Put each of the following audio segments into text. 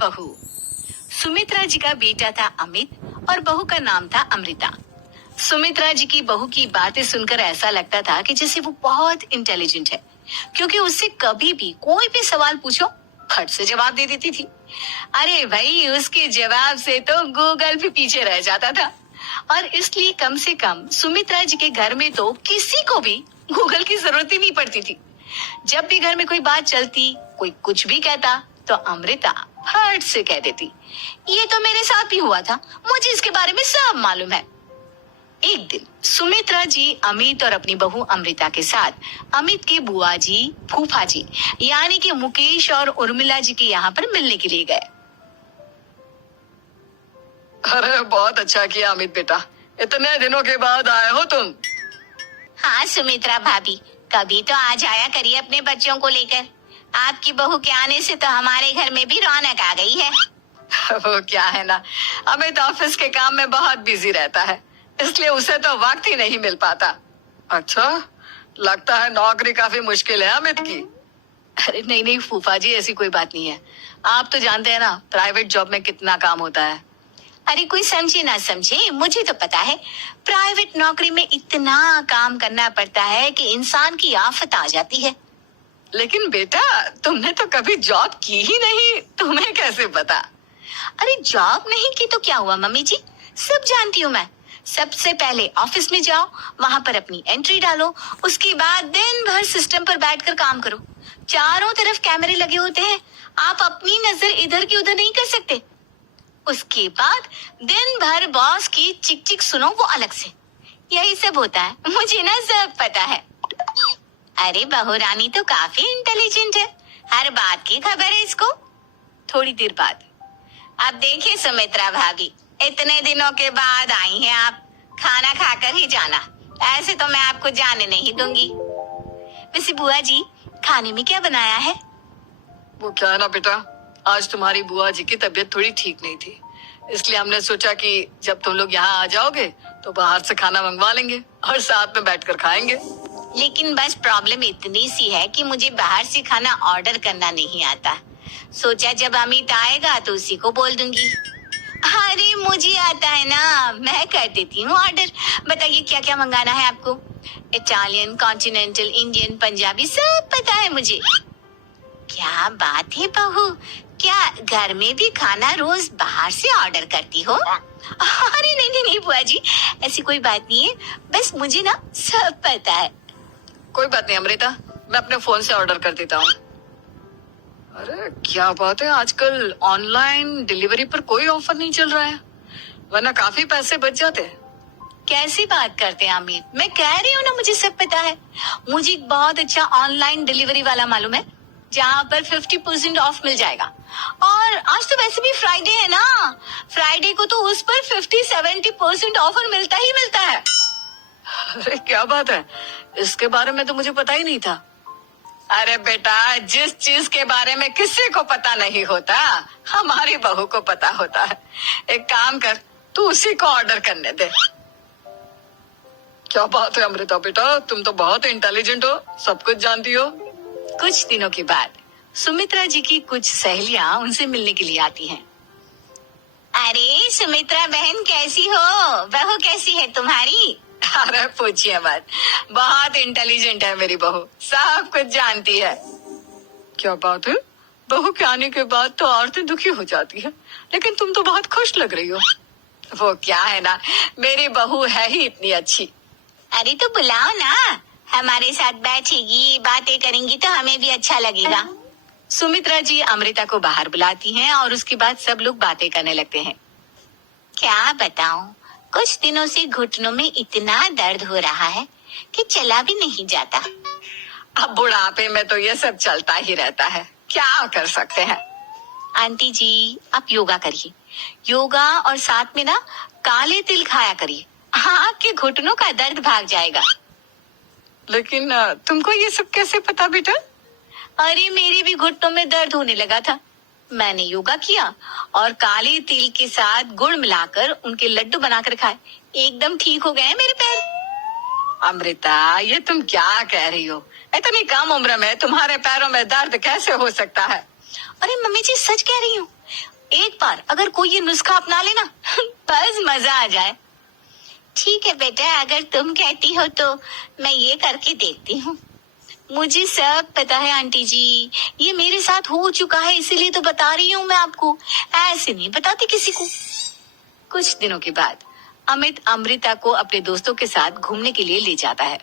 बहू। सुमित्रा जी का बेटा था अमित और बहू का नाम था अमृता। सुमित्रा जी की बहू की बातें सुनकर ऐसा लगता था कि जैसे वो बहुत इंटेलिजेंट है, क्योंकि उससे कभी भी कोई भी सवाल पूछो फट से जवाब दे देती थी। अरे भाई, उसके जवाब से तो गूगल भी पीछे रह जाता था। और इसलिए कम से कम सुमित्रा जी के घर में तो किसी को भी गूगल की जरूरत ही नहीं पड़ती थी। जब भी घर में कोई बात चलती, कोई कुछ भी कहता, तो अमृता फट से कह देती, ये तो मेरे साथ भी हुआ था, मुझे इसके बारे में सब मालूम है। एक दिन सुमित्रा जी अमित और अपनी बहू अमृता के साथ अमित के बुआ जी, फूफा जी यानी कि मुकेश और उर्मिला जी के यहाँ पर मिलने के लिए गए। अरे बहुत अच्छा किया अमित बेटा, इतने दिनों के बाद आए हो तुम। हाँ सुमित्रा भाभी, कभी तो आ जाया करिए अपने बच्चों को लेकर। आपकी बहू के आने से तो हमारे घर में भी रौनक आ गई है। वो क्या है ना, अमित ऑफिस के काम में बहुत बिजी रहता है, इसलिए उसे तो वक्त ही नहीं मिल पाता। अच्छा, लगता है नौकरी काफी मुश्किल है अमित की। अरे नहीं नहीं फूफा जी, ऐसी कोई बात नहीं है। आप तो जानते हैं ना प्राइवेट जॉब में कितना काम होता है। अरे कोई समझे ना समझे, मुझे तो पता है प्राइवेट नौकरी में इतना काम करना पड़ता है कि इंसान की आफत आ जाती है। लेकिन बेटा, तुमने तो कभी जॉब की ही नहीं, तुम्हें कैसे पता? अरे जॉब नहीं की तो क्या हुआ मम्मी जी, सब जानती हूँ मैं। सबसे पहले ऑफिस में जाओ, वहाँ पर अपनी एंट्री डालो, उसके बाद दिन भर सिस्टम पर बैठकर काम करो। चारों तरफ कैमरे लगे होते हैं, आप अपनी नजर इधर की उधर नहीं कर सकते। उसके बाद दिन भर बॉस की चिक चिक सुनो, वो अलग से। यही सब होता है, मुझे ना सब पता है। अरे बहू रानी तो काफी इंटेलिजेंट है, हर बात की खबर है इसको। थोड़ी देर बाद, अब देखिए सुमित्रा भाभी, इतने दिनों के बाद आई हैं आप, खाना खाकर ही जाना, ऐसे तो मैं आपको जाने नहीं दूंगी। वैसे बुआ जी, खाने में क्या बनाया है? वो क्या है ना बेटा, आज तुम्हारी बुआ जी की तबीयत थोड़ी ठीक नहीं थी, इसलिए हमने सोचा कि जब तुम लोग यहाँ आ जाओगे तो बाहर से खाना मंगवा लेंगे और साथ में बैठकर खाएंगे। लेकिन बस प्रॉब्लम इतनी सी है कि मुझे बाहर से खाना ऑर्डर करना नहीं आता। सोचा जब अमित आएगा तो उसी को बोल दूंगी। अरे मुझे आता है ना, मैं कर देती हूँ ऑर्डर। बताइए क्या क्या मंगाना है आपको? इटालियन, कॉन्टिनेंटल, इंडियन, पंजाबी, सब पता है मुझे। क्या बात है बहू, क्या घर में भी खाना रोज बाहर से ऑर्डर करती हो? अरे नहीं नहीं नहीं बुआ जी, ऐसी कोई बात नहीं है, बस मुझे ना सब पता है। कोई बात नहीं अमृता, मैं अपने फोन से ऑर्डर कर देता हूँ। अरे क्या बात है, आजकल ऑनलाइन डिलीवरी पर कोई ऑफर नहीं चल रहा है, वरना काफी पैसे बच जाते हैं। कैसी बात करते हैं अमित, मैं कह रही हूँ ना मुझे सब पता है। मुझे एक बहुत अच्छा ऑनलाइन डिलीवरी वाला मालूम है, जहाँ पर 50% ऑफ मिल जाएगा। और आज तो वैसे भी फ्राइडे है ना, फ्राइडे को तो उस पर 50-70% ऑफर मिलता ही मिलता है। अरे क्या बात है, इसके बारे में तो मुझे पता ही नहीं था। अरे बेटा, जिस चीज के बारे में किसी को पता नहीं होता, हमारी बहू को पता होता है। एक काम कर, तू उसी को ऑर्डर करने दे। क्या बात है अमृता बेटा, तुम तो बहुत इंटेलिजेंट हो, सब कुछ जानती हो। कुछ दिनों के बाद सुमित्रा जी की कुछ सहेलियां उनसे मिलने के लिए आती हैं। अरे सुमित्रा बहन कैसी हो, बहू कैसी है तुम्हारी? अरे पूछिए मत, बहुत इंटेलिजेंट है मेरी बहू, सब कुछ जानती है। क्या बात है, बहू के आने के बाद तो औरतें दुखी हो जाती है, लेकिन तुम तो बहुत खुश लग रही हो। वो क्या है ना, मेरी बहू है ही इतनी अच्छी। अरे तो बुलाओ ना, हमारे साथ बैठेगी, बातें करेंगी तो हमें भी अच्छा लगेगा। सुमित्रा जी अमृता को बाहर बुलाती हैं और उसके बाद सब लोग बातें करने लगते हैं। क्या बताऊं, कुछ दिनों से घुटनों में इतना दर्द हो रहा है कि चला भी नहीं जाता। अब बुढ़ापे में तो ये सब चलता ही रहता है, क्या कर सकते हैं। आंटी जी, आप योगा करिए, योगा और साथ में ना काले तिल खाया करिए, आपके घुटनों का दर्द भाग जाएगा। लेकिन तुमको ये सब कैसे पता बेटा? अरे मेरे भी घुटनों में दर्द होने लगा था, मैंने योगा किया और काले तिल के साथ गुड़ मिलाकर उनके लड्डू बनाकर खाए, एकदम ठीक हो गए मेरे पैर। अमृता, ये तुम क्या कह रही हो? इतनी कम उम्र में तुम्हारे पैरों में दर्द कैसे हो सकता है? अरे मम्मी जी सच कह रही हूँ, एक बार अगर कोई ये नुस्खा अपना लेना बस मजा आ जाए। ठीक है बेटा, अगर तुम कहती हो तो मैं ये करके देखती हूँ। मुझे सब पता है आंटी जी, ये मेरे साथ हो चुका है, इसीलिए तो बता रही हूँ मैं आपको, ऐसे नहीं बताती किसी को। कुछ दिनों के बाद अमित अमृता को अपने दोस्तों के साथ घूमने के लिए ले जाता है।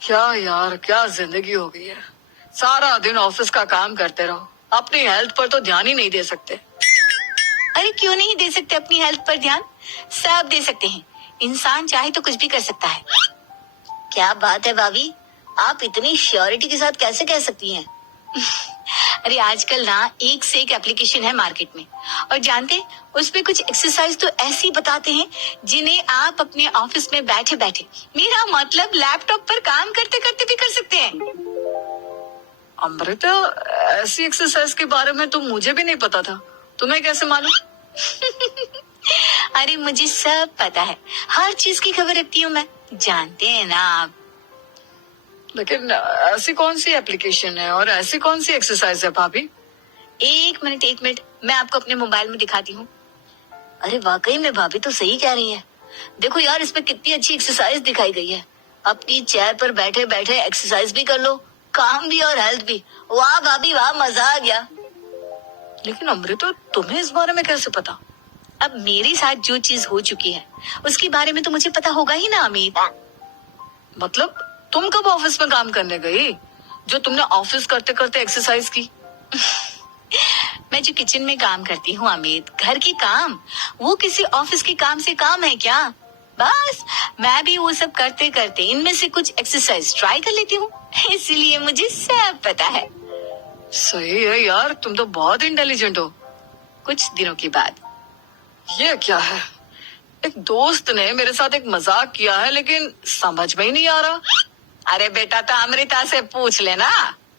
क्या यार, क्या जिंदगी हो गई है। सारा दिन ऑफिस का काम करते रहो, अपनी हेल्थ पर तो ध्यान ही नहीं दे सकते। अरे क्यों नहीं दे सकते अपनी हेल्थ पर ध्यान? सब दे सकते हैं, इंसान चाहे तो कुछ भी कर सकता है। क्या बात है भाभी, आप इतनी श्योरिटी के साथ कैसे कह सकती हैं? अरे आजकल ना एक से एक एप्लीकेशन है मार्केट में, और जानते हैं उसमें कुछ एक्सरसाइज तो ऐसी बताते हैं जिन्हें आप अपने ऑफिस में बैठे बैठे, मेरा मतलब लैपटॉप पर काम करते करते भी कर सकते हैं। अमृता, ऐसी एक्सरसाइज के बारे में तो मुझे भी नहीं पता था, तुम्हें कैसे मालूम? अरे मुझे सब पता है, हर चीज की खबर रखती हूँ मैं, जानते हैं ना आप। लेकिन ऐसी कौन सी एप्लीकेशन है और ऐसी कौन सी एक्सरसाइज है भाभी? एक मिनट, मैं आपको अपने मोबाइल में दिखाती हूँ। अरे वाकई में भाभी तो सही कह रही है। देखो यार, इसमें कितनी अच्छी एक्सरसाइज दिखाई गई है। अपनी चेयर पर बैठे बैठे एक्सरसाइज भी कर लो, काम भी और हेल्थ भी। वाह भाभी वाह, मजा आ गया। लेकिन अमृता, तुम्हें इस बारे में कैसे पता? अब मेरे साथ जो चीज हो चुकी है उसके बारे में तो मुझे पता होगा ही ना अमित। मतलब तुम कब ऑफिस में काम करने गई जो तुमने ऑफिस करते करते एक्सरसाइज की? मैं जो किचन में काम करती हूँ अमित, घर के काम, वो किसी ऑफिस के काम से काम है क्या? बस मैं भी वो सब करते करते इनमें से कुछ एक्सरसाइज ट्राई कर लेती हूँ, इसीलिए मुझे सब पता है। सही है यार, तुम तो बहुत इंटेलिजेंट हो। कुछ दिनों के बाद ये क्या है? एक दोस्त ने मेरे साथ एक मजाक किया है, लेकिन समझ में ही नहीं आ रहा। अरे बेटा, तो अमृता से पूछ लेना,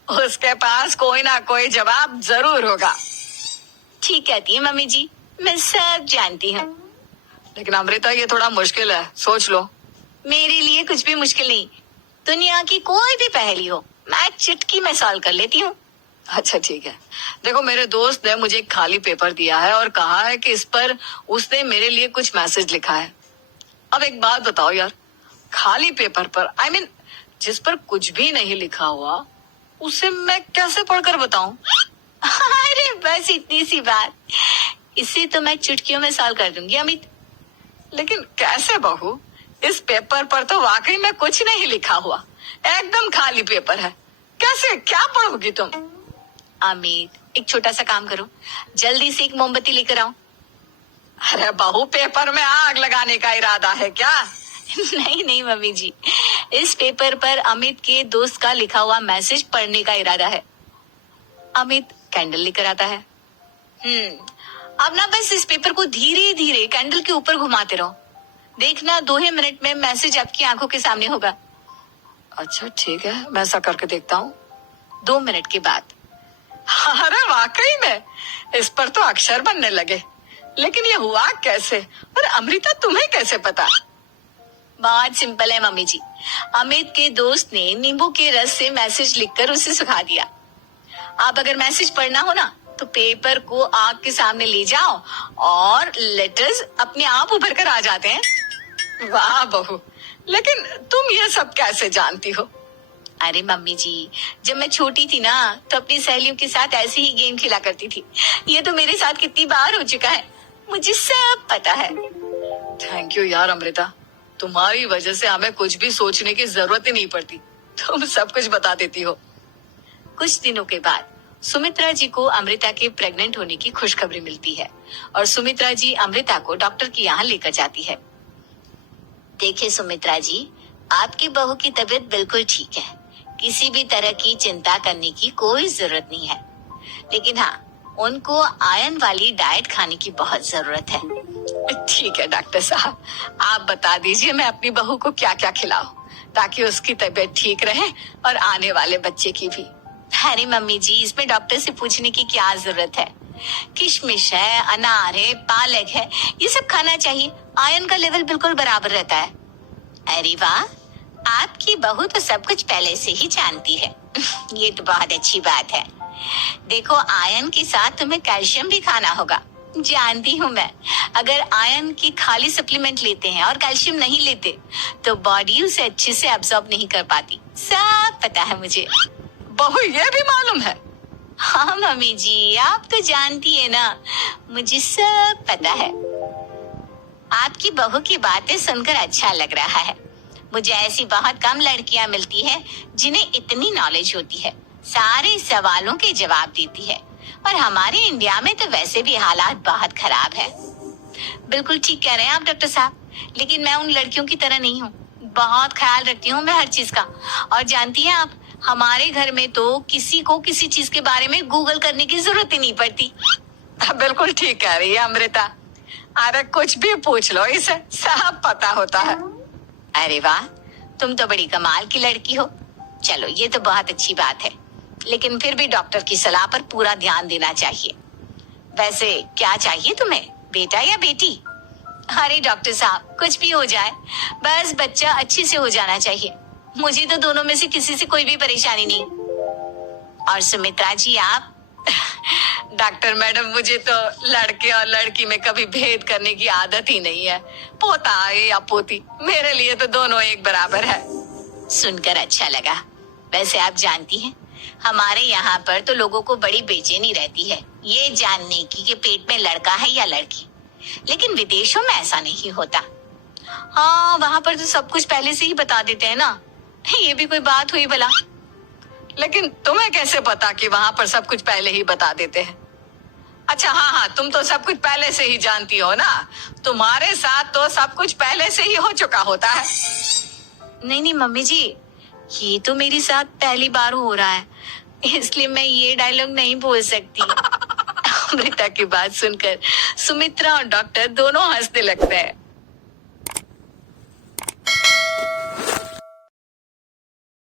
उसके पास कोई ना कोई जवाब जरूर होगा। ठीक कहती है मम्मी जी, मैं सब जानती हूँ। लेकिन अमृता, ये थोड़ा मुश्किल है, सोच लो। मेरे लिए कुछ भी मुश्किल नहीं, दुनिया की कोई भी पहेली हो मैं चुटकी में सॉल्व कर लेती हूँ। अच्छा ठीक है, देखो मेरे दोस्त ने मुझे एक खाली पेपर दिया है और कहा है कि इस पर उसने मेरे लिए कुछ मैसेज लिखा है। अब एक बात बताओ यार, खाली पेपर पर, I mean, जिस पर कुछ भी नहीं लिखा हुआ, उसे मैं कैसे पढ़कर बताऊं? अरे बस इतनी सी बात, इसे तो मैं चुटकियों में सॉल्व कर दूंगी अमित। लेकिन कैसे बहू? इस पेपर पर तो वाकई में कुछ नहीं लिखा हुआ, एकदम खाली पेपर है, कैसे, क्या पढ़ोगी तुम? अमित, एक छोटा सा काम करो, जल्दी से एक मोमबत्ती लेकर आओ। अरे बहू, पेपर में आग लगाने का इरादा है क्या? नहीं मम्मी जी, इस पेपर पर अमित के दोस्त का लिखा हुआ मैसेज पढ़ने का इरादा है। अमित कैंडल लेकर आता है। अब ना बस इस पेपर को धीरे धीरे कैंडल के ऊपर घुमाते रहो, देखना 2 ही मिनट में मैसेज आपकी आंखों के सामने होगा। अच्छा ठीक है, मैं ऐसा करके देखता हूँ। 2 मिनट के बाद, अरे वाकई में इस पर तो अक्षर बनने लगे, लेकिन ये हुआ कैसे? और अमृता, तुम्हें कैसे पता? बहुत सिंपल है मम्मी जी, अमित के दोस्त ने नींबू के रस से मैसेज लिखकर उसे सुखा दिया। आप अगर मैसेज पढ़ना हो ना तो पेपर को आग के सामने ले जाओ और लेटर्स अपने आप उभर कर आ जाते हैं। वाह बहू, लेकिन तुम ये सब कैसे जानती हो? अरे मम्मी जी, जब मैं छोटी थी ना तो अपनी सहेलियों के साथ ऐसे ही गेम खेला करती थी। ये तो मेरे साथ कितनी बार हो चुका है, मुझे सब पता है। थैंक यू यार अमृता, तुम्हारी वजह से हमें कुछ भी सोचने की जरूरत ही नहीं पड़ती, तुम सब कुछ बता देती हो। कुछ दिनों के बाद सुमित्रा जी को अमृता के प्रेग्नेंट होने की खुशखबरी मिलती है और सुमित्रा जी अमृता को डॉक्टर के यहाँ लेकर जाती है। देखिए सुमित्रा जी, आपकी बहू की तबीयत बिल्कुल ठीक है, किसी भी तरह की चिंता करने की कोई जरूरत नहीं है, लेकिन हाँ, उनको आयरन वाली डाइट खाने की बहुत जरूरत है। ठीक है डॉक्टर साहब, आप बता दीजिए मैं अपनी बहू को क्या क्या खिलाऊं ताकि उसकी तबीयत ठीक रहे और आने वाले बच्चे की भी। अरे मम्मी जी, इसमें डॉक्टर से पूछने की क्या जरूरत है, किशमिश है, अनार है, पालक है, ये सब खाना चाहिए, आयरन का लेवल बिल्कुल बराबर रहता है। अरे वाह, आपकी बहू तो सब कुछ पहले से ही जानती है। ये तो बहुत अच्छी बात है। देखो, आयरन के साथ तुम्हें कैल्शियम भी खाना होगा। जानती हूँ मैं, अगर आयरन की खाली सप्लीमेंट लेते हैं और कैल्शियम नहीं लेते तो बॉडी उसे अच्छे से एब्जॉर्ब नहीं कर पाती। सब पता है मुझे। बहू ये भी मालूम है? हाँ मम्मी जी, आप तो जानती है ना, मुझे सब पता है। आपकी बहू की बातें सुनकर अच्छा लग रहा है। मुझे ऐसी बहुत कम लड़कियां मिलती हैं जिन्हें इतनी नॉलेज होती है, सारे सवालों के जवाब देती है। और हमारे इंडिया में तो वैसे भी हालात बहुत खराब है। बिल्कुल ठीक कह रहे हैं आप डॉक्टर साहब, लेकिन मैं उन लड़कियों की तरह नहीं हूँ। बहुत ख्याल रखती हूँ मैं हर चीज का। और जानती हैं आप, हमारे घर में तो किसी को किसी चीज के बारे में गूगल करने की जरूरत ही नहीं पड़ती। बिल्कुल ठीक कह रही है अमृता। अरे कुछ भी पूछ लो, इसे सब पता होता है। अरे वाह, तुम तो बड़ी कमाल की लड़की हो। चलो, ये तो बहुत अच्छी बात है, लेकिन फिर भी डॉक्टर की सलाह पर पूरा ध्यान देना चाहिए। वैसे क्या चाहिए तुम्हें, बेटा या बेटी? अरे डॉक्टर साहब, कुछ भी हो जाए, बस बच्चा अच्छे से हो जाना चाहिए। मुझे तो दोनों में से किसी से कोई भी परेशानी नहीं। और सुमित्रा जी आप? डॉक्टर मैडम, मुझे तो लड़के और लड़की में कभी भेद करने की आदत ही नहीं है। पोता है या पोती, मेरे लिए तो दोनों एक बराबर है। सुनकर अच्छा लगा। वैसे आप जानती हैं, हमारे यहाँ पर तो लोगों को बड़ी बेचैनी रहती है ये जानने की कि पेट में लड़का है या लड़की। लेकिन विदेशों में ऐसा नहीं होता। हाँ, वहाँ पर तो सब कुछ पहले से ही बता देते हैं ना। ये भी कोई बात हुई भला? लेकिन तुम्हें कैसे पता कि वहाँ पर सब कुछ पहले ही बता देते हैं? अच्छा, हाँ, तुम तो सब कुछ पहले से ही जानती हो ना। तुम्हारे साथ तो सब कुछ पहले से ही हो चुका होता है। नहीं मम्मी जी, ये तो मेरे साथ पहली बार हो रहा है, इसलिए मैं ये डायलॉग नहीं बोल सकती। अमृता की बात सुनकर सुमित्रा और डॉक्टर दोनों हंसने लगते हैं।